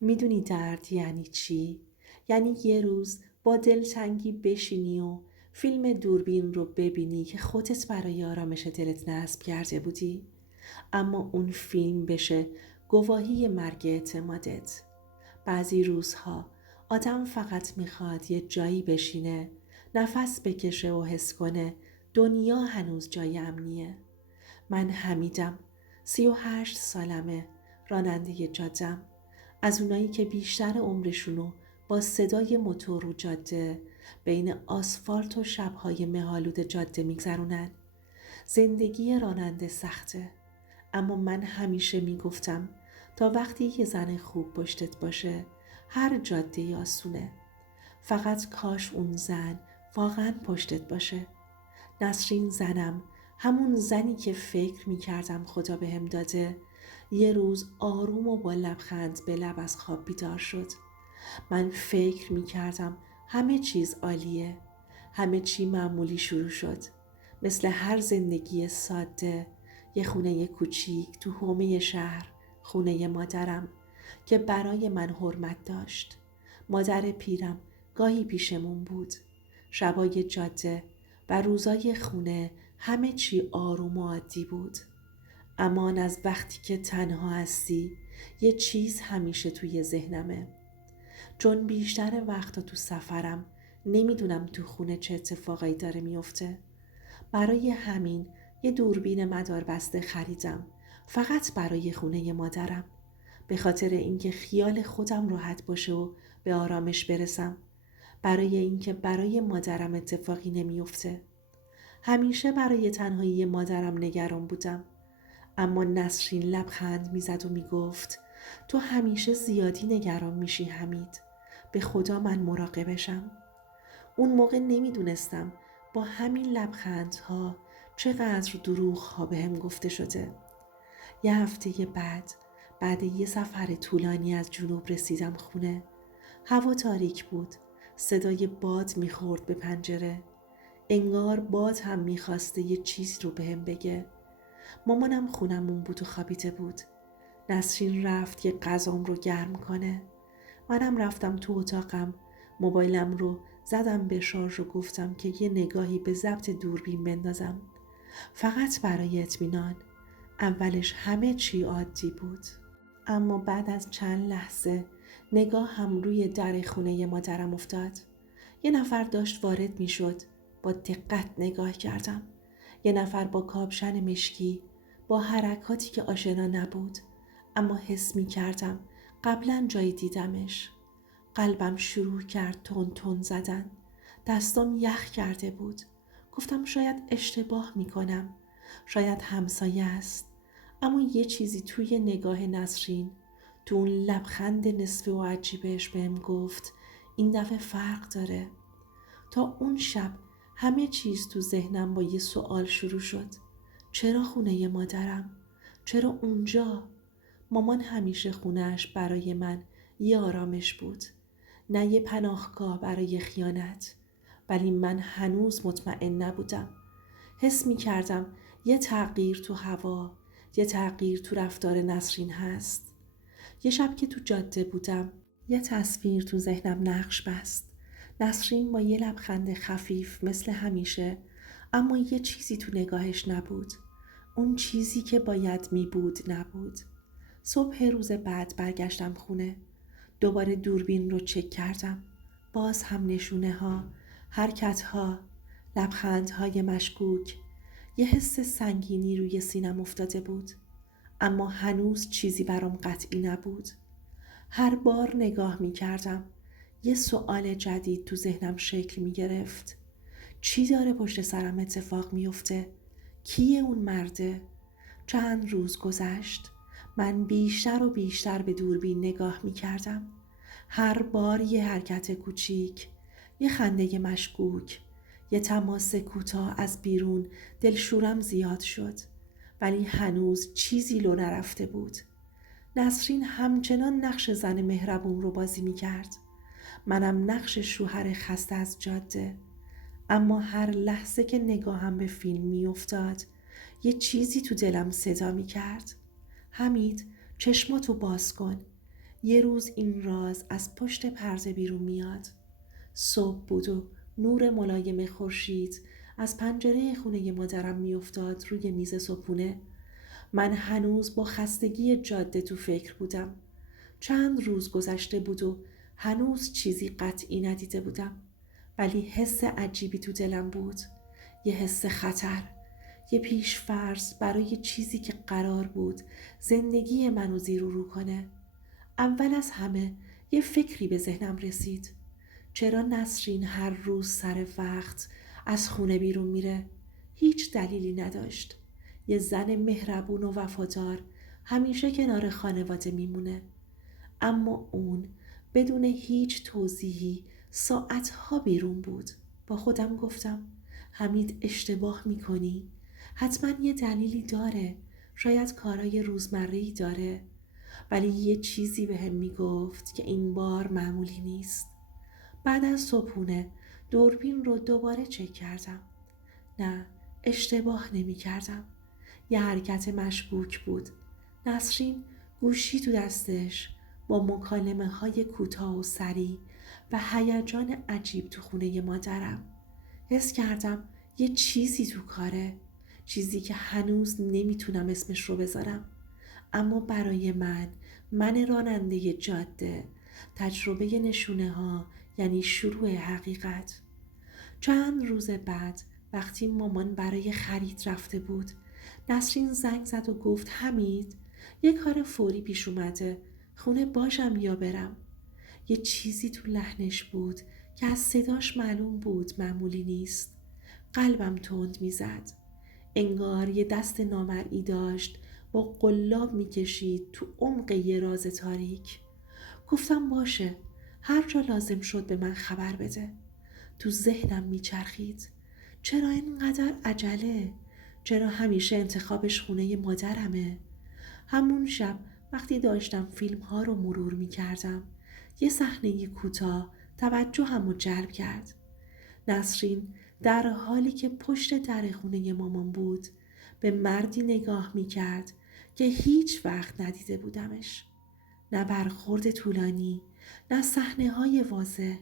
میدونی درد یعنی چی؟ یعنی یه روز با دلتنگی بشینی و فیلم دوربین رو ببینی که خودت برای آرامش دلت نصب کرده بودی، اما اون فیلم بشه گواهی مرگ اعتمادت. بعضی روزها آدم فقط میخواد یه جایی بشینه، نفس بکشه و حس کنه دنیا هنوز جای امنیه. من حمیدم، 38 سالمه، راننده جادم، از اونایی که بیشتر عمرشونو با صدای موتور رو جاده بین آسفالت و شبهای مه‌آلود جاده میگذرونن. زندگی راننده سخته، اما من همیشه میگفتم تا وقتی یه زن خوب پشتت باشه هر جاده آسونه. فقط کاش اون زن واقعا پشتت باشه. نسرین زنم، همون زنی که فکر میکردم خدا بهم داده، یه روز آروم و با لبخند به لب از خواب بیدار شد. من فکر میکردم همه چیز عالیه، همه چی معمولی شروع شد، مثل هر زندگی ساده. یه خونه کوچیک تو حومه شهر، خونه مادرم که برای من حرمت داشت. مادر پیرم گاهی پیشمون بود. شبای جاده و روزای خونه همه چی آروم و عادی بود. امان از وقتی که تنها هستی، یه چیز همیشه توی ذهنمه. چون بیشتر وقتا تو سفرم، نمیدونم تو خونه چه اتفاقایی داره میفته. برای همین یه دوربین مداربسته خریدم، فقط برای خونه مادرم، به خاطر اینکه خیال خودم راحت باشه و به آرامش برسم، برای اینکه برای مادرم اتفاقی نمیفته. همیشه برای تنهایی مادرم نگران بودم، اما نسرین لبخند میزد و میگفت تو همیشه زیادی نگران میشی حمید، به خدا من مراقبشم. اون موقع نمیدونستم با همین لبخندها چقدر دروغ به هم گفته شده. یه هفته بعد یه سفر طولانی از جنوب رسیدم خونه. هوا تاریک بود، صدای باد میخورد به پنجره. انگار باد هم میخواسته یه چیز رو بهم بگه. مامانم خونمون بود و خوابیده بود. نسرین رفت یه غذام رو گرم کنه. منم رفتم تو اتاقم، موبایلم رو زدم به شارژ و گفتم که یه نگاهی به ضبط دوربین بندازم، فقط برای اطمینان. اولش همه چی عادی بود، اما بعد از چند لحظه نگاه هم روی در خونه مادرم افتاد. یه نفر داشت وارد می شد. با دقت نگاه کردم. یه نفر با کاپشن مشکی، با حرکاتی که آشنا نبود، اما حس می کردم قبلا جایی دیدمش. قلبم شروع کرد تون تون زدن. دستام یخ کرده بود. گفتم شاید اشتباه می کنم. شاید همسایه است. اما یه چیزی توی نگاه نسرین، تو اون لبخند نصفه و عجیبش بهم گفت این دفعه فرق داره. تا اون شب همه چیز تو ذهنم با یه سوال شروع شد. چرا خونه مادرم؟ چرا اونجا؟ مامان همیشه خونهش برای من یه آرامش بود، نه یه پناهگاه برای خیانت. ولی من هنوز مطمئن نبودم. حس می کردم یه تغییر تو هوا، یه تغییر تو رفتار نسرین هست. یه شب که تو جاده بودم، یه تصویر تو ذهنم نقش بست. نسرین با یه لبخند خفیف مثل همیشه، اما یه چیزی تو نگاهش نبود. اون چیزی که باید می بود نبود. صبح روز بعد برگشتم خونه. دوباره دوربین رو چک کردم. باز هم نشونه ها، حرکت ها، لبخند های مشکوک. یه حس سنگینی روی سینم افتاده بود، اما هنوز چیزی برام قطعی نبود. هر بار نگاه می کردم، یه سوال جدید تو ذهنم شکل می گرفت. چی داره پشت سرم اتفاق می افته؟ کیه اون مرده؟ چند روز گذشت. من بیشتر و بیشتر به دوربین نگاه می کردم. هر بار یه حرکت کوچیک، یه خنده مشکوک، یه تماس کوتاه از بیرون دلشورم زیاد شد. ولی هنوز چیزی لو نرفته بود. نسرین همچنان نقش زن مهربون رو بازی می کرد. منم نقش شوهر خسته از جاده. اما هر لحظه که نگاهم به فیلم می افتاد، یه چیزی تو دلم صدا می کرد. حمید، چشماتو باز کن. یه روز این راز از پشت پرده بیرون میاد. صبح بود و نور ملایم خورشید از پنجره خونه مادرم میافتاد روی میز صبحونه. من هنوز با خستگی جاده تو فکر بودم. چند روز گذشته بود و هنوز چیزی قطعی ندیده بودم، ولی حس عجیبی تو دلم بود. یه حس خطر، یه پیش فرض برای چیزی که قرار بود زندگی منو زیر و رو کنه. اول از همه یه فکری به ذهنم رسید. چرا نسرین هر روز سر وقت از خونه بیرون میره؟ هیچ دلیلی نداشت. یه زن مهربون و وفادار همیشه کنار خانواده میمونه. اما اون بدون هیچ توضیحی ساعتها بیرون بود. با خودم گفتم حمید اشتباه میکنی. حتما یه دلیلی داره. شاید کارای روزمره‌ای داره. ولی یه چیزی بهم میگفت که این بار معمولی نیست. بعد از صبحونه دوربین رو دوباره چک کردم. نه، اشتباه نمی کردم. یه حرکت مشکوک بود. نسرین گوشی تو دستش با مکالمه های کوتاه و سریع و هیجان عجیب تو خونه مادرم. حس کردم یه چیزی تو کاره. چیزی که هنوز نمیتونم اسمش رو بذارم. اما برای من راننده جاده، تجربه نشونه ها یعنی شروع حقیقت. چند روز بعد وقتی مامان برای خرید رفته بود، نسرین زنگ زد و گفت حمید یه کار فوری پیش اومده، خونه باشم یا برم؟ یه چیزی تو لحنش بود که از صداش معلوم بود معمولی نیست. قلبم تند میزد. انگار یه دست نامرئی داشت با قلاب میکشید تو عمق یه راز تاریک. گفتم باشه، هر جا لازم شد به من خبر بده. تو ذهنم میچرخید چرا اینقدر عجله؟ چرا همیشه انتخابش خونه مادرمه؟ همون شب وقتی داشتم فیلم ها رو مرور میکردم یه صحنه کوتاه توجهمو جلب کرد. نسرین در حالی که پشت در خونه مامان بود به مردی نگاه میکرد که هیچ وقت ندیده بودمش. نه برخورد طولانی، نه صحنه‌های واضح،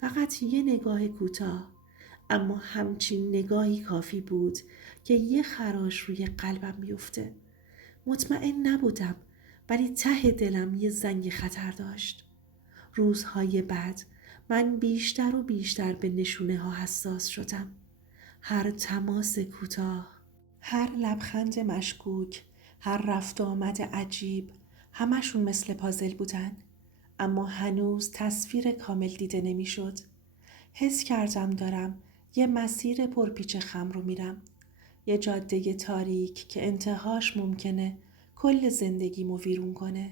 فقط یه نگاه کوتاه. اما همچین نگاهی کافی بود که یه خراش روی قلبم بیفته. مطمئن نبودم، ولی ته دلم یه زنگ خطر داشت. روزهای بعد من بیشتر و بیشتر به نشونه ها حساس شدم. هر تماس کوتاه، هر لبخند مشکوک، هر رفت و آمد عجیب، همشون مثل پازل بودن. اما هنوز تصویر کامل دیده نمیشد. حس کردم دارم یه مسیر پرپیچ خم رو میرم. یه جاده تاریک که انتهاش ممکنه کل زندگیمو ویرون کنه.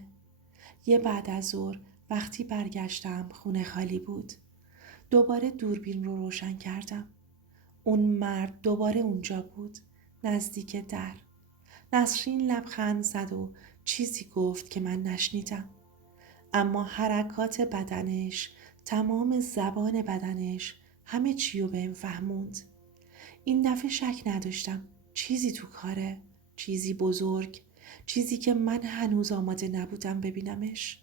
یه بعد از ظهر وقتی برگشتم خونه خالی بود. دوباره دوربین رو روشن کردم. اون مرد دوباره اونجا بود، نزدیک در. نسرین لبخند زد و چیزی گفت که من نشنیدم. اما حرکات بدنش، تمام زبان بدنش همه چی رو بهم فهموند. این دفعه شک نداشتم چیزی تو کاره، چیزی بزرگ، چیزی که من هنوز آماده نبودم ببینمش.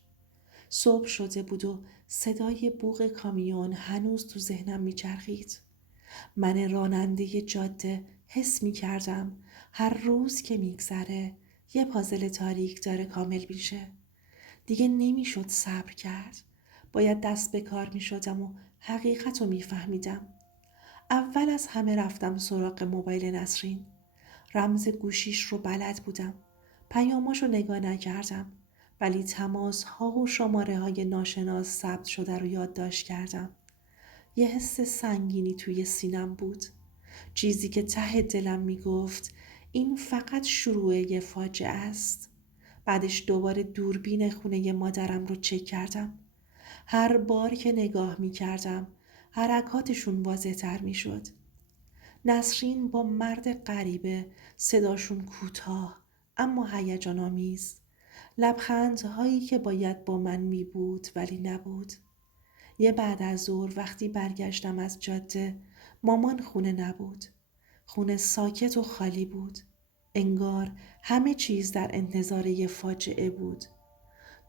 صبح شده بود و صدای بوق کامیون هنوز تو ذهنم میچرخید. من راننده جاده حس میکردم هر روز که میگذره یه پازل تاریک داره کامل میشه. دیگه نمیشد صبر کرد. باید دست به کار میشدم و حقیقت رو میفهمیدم. اول از همه رفتم سراغ موبایل نسرین. رمز گوشیش رو بلد بودم. پیاماش رو نگاه نکردم. ولی تماس ها و شماره های ناشناس ثبت شده رو یادداشت کردم. یه حس سنگینی توی سینم بود. چیزی که ته دلم میگفت این فقط شروع یه فاجعه است. بعدش دوباره دوربین خونه مادرم رو چک کردم. هر بار که نگاه میکردم حرکاتشون واضح تر میشد. نسرین با مرد غریبه، صداشون کوتاه اما هیجان آمیز. لبخندهایی که باید با من می بود ولی نبود. یه بعد از ظهر وقتی برگشتم از جاده مامان خونه نبود. خونه ساکت و خالی بود. انگار همه چیز در انتظار یه فاجعه بود.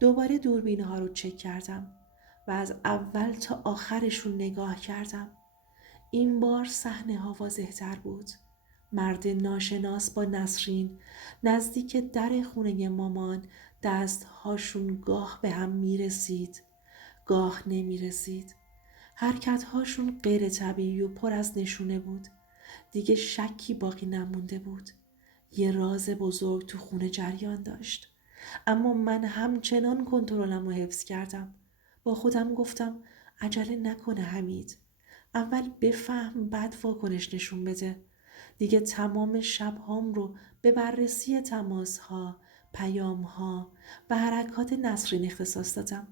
دوباره دوربین ها رو چک کردم و از اول تا آخرشون نگاه کردم. این بار صحنه ها واضح تر بود. مرد ناشناس با نسرین نزدیک در خونه مامان، دستهاشون گاه به هم میرسید، گاه نمیرسید. حرکتهاشون غیر طبیعی و پر از نشونه بود. دیگه شکی باقی نمونده بود. یه راز بزرگ تو خونه جریان داشت. اما من همچنان کنترلم رو حفظ کردم. با خودم گفتم عجله نکنه حمید. اول بفهم بعد واکنش نشون بده. دیگه تمام شبهام رو به بررسی تماس‌ها، پیام‌ها و حرکات نسرین اختصاص دادم.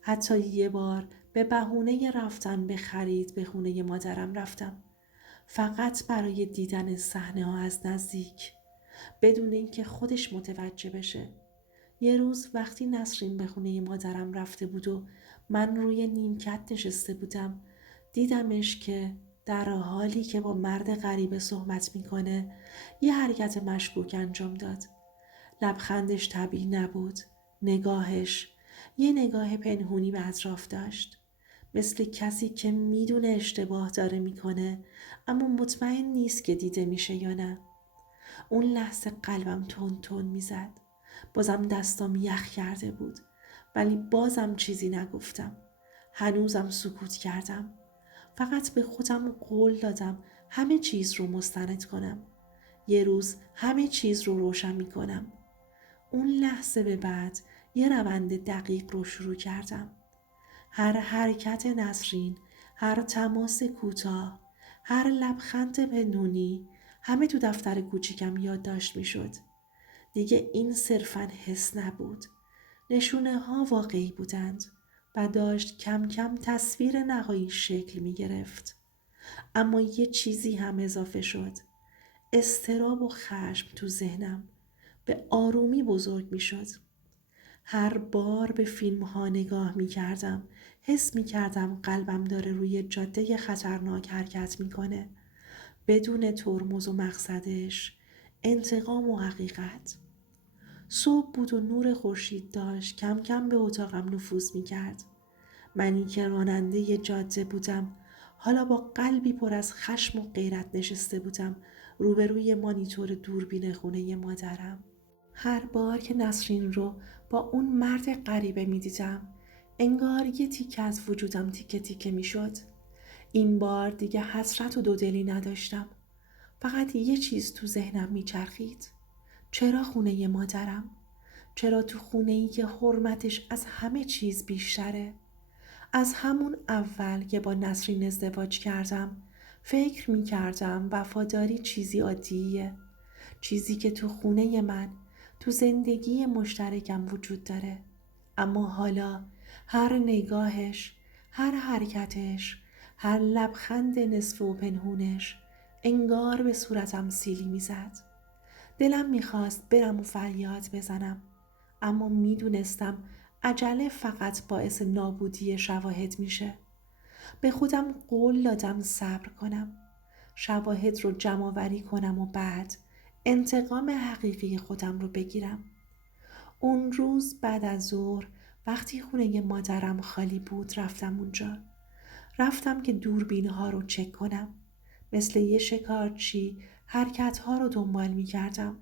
حتی یه بار به بهونه رفتن به خرید به خونه مادرم رفتم. فقط برای دیدن صحنه‌ها از نزدیک، بدون اینکه خودش متوجه بشه. یه روز وقتی نسرین به خونه مادرم رفته بود و من روی نیمکت نشسته بودم، دیدمش که در حالی که با مرد غریبه صحبت میکنه یه حرکت مشکوک انجام داد. لبخندش طبیعی نبود. نگاهش یه نگاه پنهونی به اطراف داشت، مثل کسی که میدونه اشتباه داره میکنه اما مطمئن نیست که دیده میشه یا نه. اون لحظه قلبم تون تون میزد. بازم دستام یخ کرده بود، ولی بازم چیزی نگفتم. هنوزم سکوت کردم. فقط به خودم قول دادم همه چیز رو مستند کنم. یه روز همه چیز رو روشن میکنم. اون لحظه به بعد یه روند دقیق رو شروع کردم. هر حرکت نسرین، هر تماس کوتاه، هر لبخند پنهونی، همه تو دفتر کوچیکم یادداشت میشد. دیگه این صرفاً حس نبود. نشونه ها واقعی بودند و داشت کم کم تصویر نهایی شکل می گرفت. اما یه چیزی هم اضافه شد. اضطراب و خشم تو ذهنم به آرومی بزرگ می شد. هر بار به فیلم ها نگاه می کردم، حس می کردم قلبم داره روی جاده خطرناک حرکت می کنه. بدون ترمز و مقصدش، انتقام و حقیقت. صبح بود و نور خورشید داشت کم کم به اتاقم نفوذ می کرد. منی که راننده ی جاده بودم، حالا با قلبی پر از خشم و غیرت نشسته بودم روبروی مانیتور دوربین خونه مادرم. هر بار که نسرین رو با اون مرد غریبه می دیدم، انگار یه تیکه از وجودم تیکه تیکه می شد. این بار دیگه حسرت و دودلی نداشتم. فقط یه چیز تو ذهنم می چرخید. چرا خونه مادرم؟ چرا تو خونه‌ای که حرمتش از همه چیز بیشتره؟ از همون اول که با نسرین ازدواج کردم فکر می کردم وفاداری چیزی عادیه، چیزی که تو خونه من، تو زندگی مشترکم وجود داره. اما حالا هر نگاهش، هر حرکتش، هر لبخند نصف و پنهونش انگار به صورتم سیلی میزد. دلم میخواست برم و فریاد بزنم، اما میدونستم عجله فقط باعث نابودی شواهد میشه. به خودم قول دادم صبر کنم، شواهد رو جمع‌آوری کنم و بعد انتقام حقیقی خودم رو بگیرم. اون روز بعد از ظهر وقتی خونه مادرم خالی بود رفتم اونجا. رفتم که دوربین ها رو چک کنم. مثل یه شکارچی حرکت ها رو دنبال می کردم.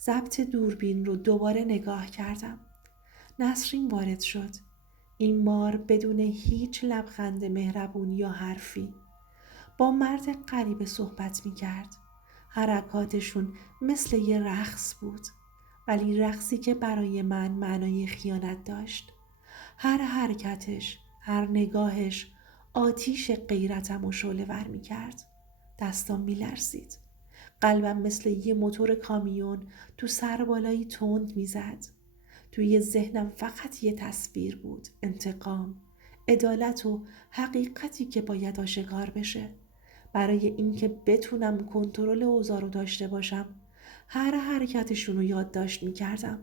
ضبط دوربین رو دوباره نگاه کردم. نسرین وارد شد. این بار بدون هیچ لبخند مهربون یا حرفی. با مرد غریبه صحبت می کرد. حرکاتشون مثل یه رقص بود، ولی رقصی که برای من معنای خیانت داشت. هر حرکتش، هر نگاهش آتیش غیرتم و شعله ور می کرد. دستام می لرزید. قلبم مثل یه موتور کامیون تو سربالایی تند می زد. توی ذهنم فقط یه تصویر بود. انتقام، عدالت و حقیقتی که باید آشکار بشه. برای اینکه بتونم کنترل اوضاع رو داشته باشم، هر حرکتشون رو یادداشت می‌کردم.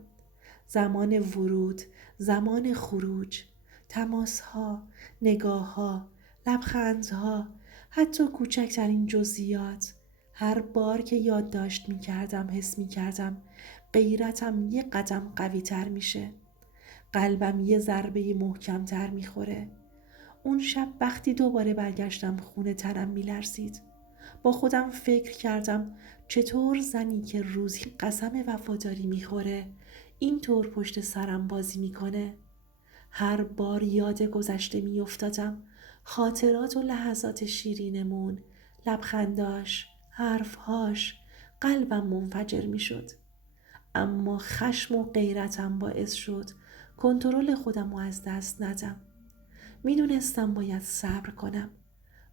زمان ورود، زمان خروج، تماس‌ها، نگاه‌ها، لبخندها، حتی کوچکترین جزئیات. هر بار که یادداشت می‌کردم حس می‌کردم غیرتم یه قدم قوی‌تر میشه. قلبم یه ضربه محکم‌تر میخوره. اون شب وقتی دوباره برگشتم خونه تنم میلرزید. با خودم فکر کردم چطور زنی که روزی قسم وفاداری میخوره اینطور پشت سرم بازی میکنه. هر بار یاد گذشته میافتادم، خاطرات و لحظات شیرینمون، لبخنداش، حرفهاش، قلبم منفجر میشد. اما خشم و غیرتم باعث شد کنترل خودم رو از دست ندم. میدونستم باید صبر کنم،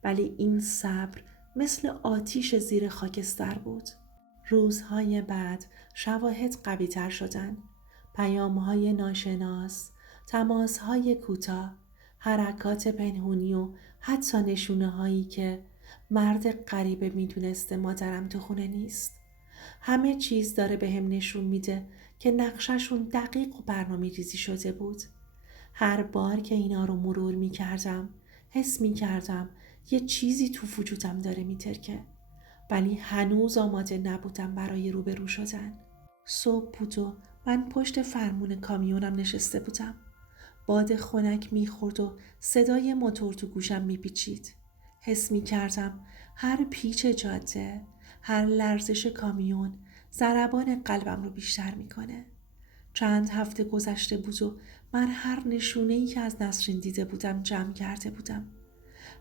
ولی این صبر مثل آتیش زیر خاکستر بود. روزهای بعد شواهد قوی تر شدن. پیامهای ناشناس، تماسهای کوتاه، حرکات پنهونی و حتی نشونه هایی که مرد غریبه میدونسته مادرم تو خونه نیست. همه چیز داره به هم نشون میده که نقششون دقیق و برنامه ریزی شده بود. هر بار که اینا رو مرور میکردم حس میکردم یه چیزی تو وجودم داره میترکه، ولی هنوز آماده نبودم برای روبرو شدن. صبح بود و من پشت فرمون کامیونم نشسته بودم. باد خنک میخورد و صدای موتور تو گوشم میپیچید. حس میکردم هر پیچ جاده، هر لرزش کامیون ضربان قلبم رو بیشتر میکنه. چند هفته گذشته بود و من هر نشونه‌ای که از نسرین دیده بودم جمع کرده بودم.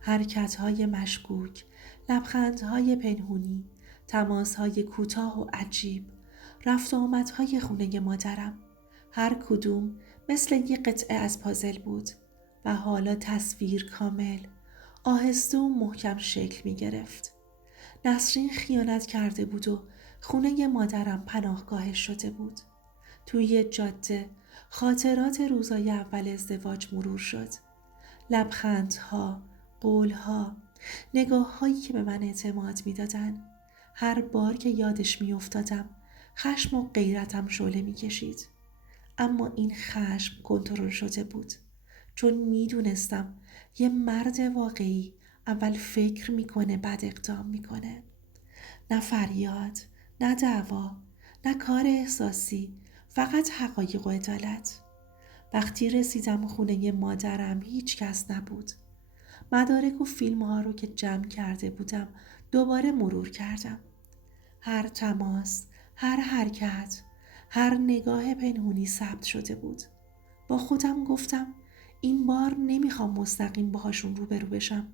حرکت‌های مشکوک، لبخندهای پنهونی، تماس‌های کوتاه و عجیب، رفت و آمدهای خونه مادرم. هر کدوم مثل یک قطعه از پازل بود و حالا تصویر کامل، آهسته و محکم شکل می گرفت. نسرین خیانت کرده بود و خونه مادرم پناهگاهش شده بود. توی جاده خاطرات روزای اول ازدواج مرور شد. لبخندها، قولها، نگاههایی که به من اعتماد میدادن. هر بار که یادش میافتادم خشم و غیرتم شعله میکشید. اما این خشم کنترل شده بود، چون میدونستم یه مرد واقعی اول فکر میکنه بعد اقدام میکنه. نه فریاد، نه دعوا، نه کار احساسی، فقط حقایق و عدالت. وقتی رسیدم خونه مادرم هیچ کس نبود. مدارک و فیلم ها رو که جمع کرده بودم دوباره مرور کردم. هر تماس، هر حرکت، هر نگاه پنهونی ثبت شده بود. با خودم گفتم این بار نمیخوام مستقیم باهاشون روبرو بشم.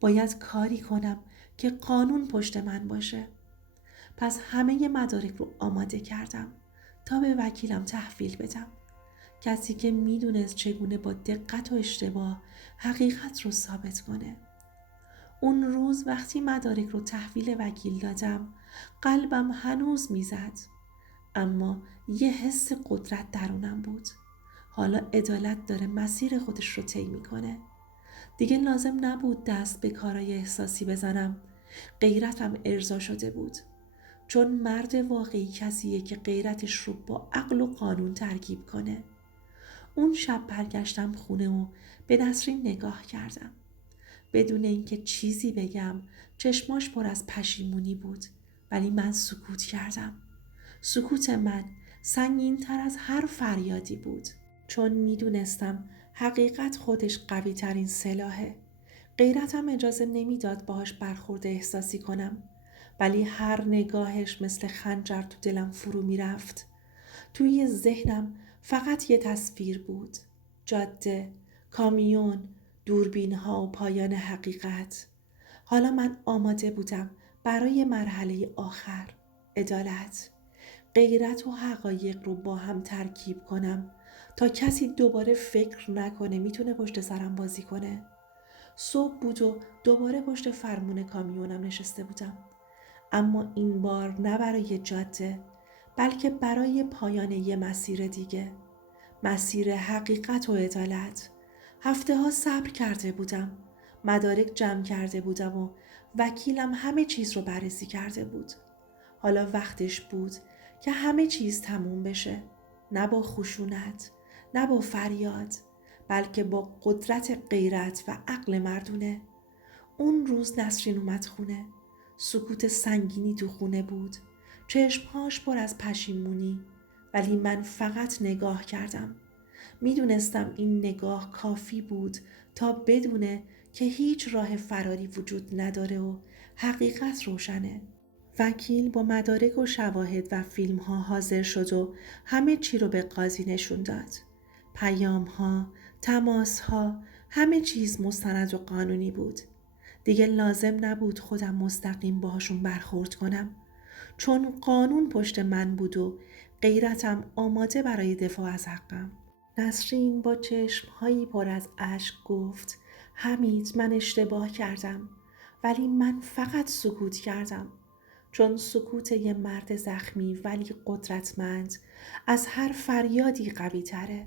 باید کاری کنم که قانون پشت من باشه. پس همه مدارک رو آماده کردم تا به وکیلم تحویل بدم. کسی که میدونست چگونه با دقت و اشتباه حقیقت رو ثابت کنه. اون روز وقتی مدارک رو تحویل وکیل دادم قلبم هنوز میزد، اما یه حس قدرت درونم بود. حالا عدالت داره مسیر خودش رو طی میکنه. دیگه لازم نبود دست به کارای احساسی بزنم. غیرتم ارضا شده بود، چون مرد واقعی کسیه که غیرتش رو با عقل و قانون ترکیب کنه. اون شب برگشتم خونه و به نسرین نگاه کردم. بدون اینکه چیزی بگم چشماش پر از پشیمونی بود، ولی من سکوت کردم. سکوت من سنگین تر از هر فریادی بود، چون میدونستم حقیقت خودش قوی ترین سلاحه. غیرتم اجازه نمیداد باهاش برخورد احساسی کنم، ولی هر نگاهش مثل خنجر تو دلم فرو میرفت. توی ذهنم فقط یه تصویر بود: جاده، کامیون، دوربین ها و پایان حقیقت. حالا من آماده بودم برای مرحله آخر: عدالت. غیرت و حقایق رو با هم ترکیب کنم تا کسی دوباره فکر نکنه میتونه پشت سرم بازی کنه. صبح بود و دوباره پشت فرمون کامیونم نشسته بودم، اما این بار نه برای جاده، بلکه برای پایان یه مسیر دیگه، مسیر حقیقت و عدالت. هفته ها صبر کرده بودم، مدارک جمع کرده بودم و وکیلم همه چیز رو بررسی کرده بود. حالا وقتش بود که همه چیز تموم بشه، نه با خشونت، نه با فریاد، بلکه با قدرت غیرت و عقل مردونه. اون روز نسرین اومد خونه. سکوت سنگینی تو خونه بود، چشمهاش پر از پشیمونی، ولی من فقط نگاه کردم. میدونستم این نگاه کافی بود تا بدونه که هیچ راه فراری وجود نداره و حقیقت روشنه. وکیل با مدارک و شواهد و فیلم ها حاضر شد و همه چی رو به قاضی نشون داد. پیام ها، تماس ها، همه چیز مستند و قانونی بود. دیگه لازم نبود خودم مستقیم باهاشون برخورد کنم. چون قانون پشت من بود و غیرتم آماده برای دفاع از حقم. نسرین با چشمهایی پر از اشک گفت: حمید، من اشتباه کردم، ولی من فقط سکوت کردم. چون سکوت یه مرد زخمی ولی قدرتمند از هر فریادی قوی تره.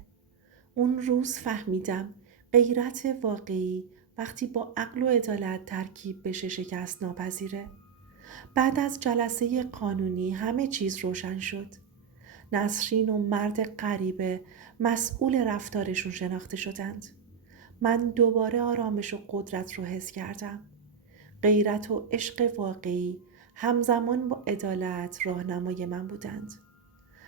اون روز فهمیدم غیرت واقعی وقتی با عقل و عدالت ترکیب بشه شکست ناپذیره. بعد از جلسه قانونی همه چیز روشن شد. نسرین و مرد غریبه مسئول رفتارشون شناخته شدند. من دوباره آرامش و قدرت رو حس کردم. غیرت و عشق واقعی همزمان با عدالت راهنمای من بودند.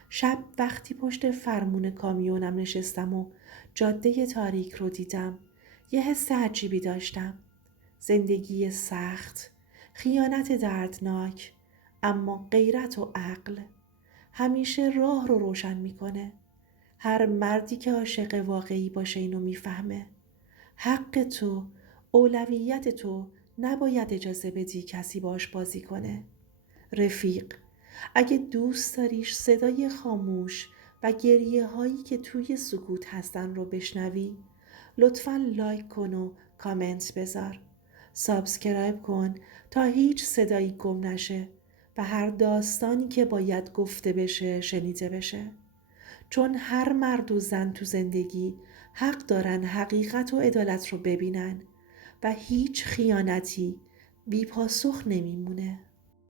شب وقتی پشت فرمون کامیونم نشستم و جاده تاریک رو دیدم، یه حس عجیبی داشتم. زندگی سخت، خیانت دردناک، اما غیرت و عقل همیشه راه رو روشن میکنه. هر مردی که عاشق واقعی باشه اینو میفهمه. حق تو، اولویت تو، نباید اجازه بدی کسی باش بازی کنه. رفیق، اگه دوست داریش صدای خاموش و گریه هایی که توی سکوت هستن رو بشنوی، لطفاً لایک کن و کامنت بذار. سابسکرایب کن تا هیچ صدایی گم نشه و هر داستانی که باید گفته بشه شنیده بشه. چون هر مرد و زن تو زندگی حق دارن حقیقت و عدالت رو ببینن و هیچ خیانتی بی پاسخ نمیمونه.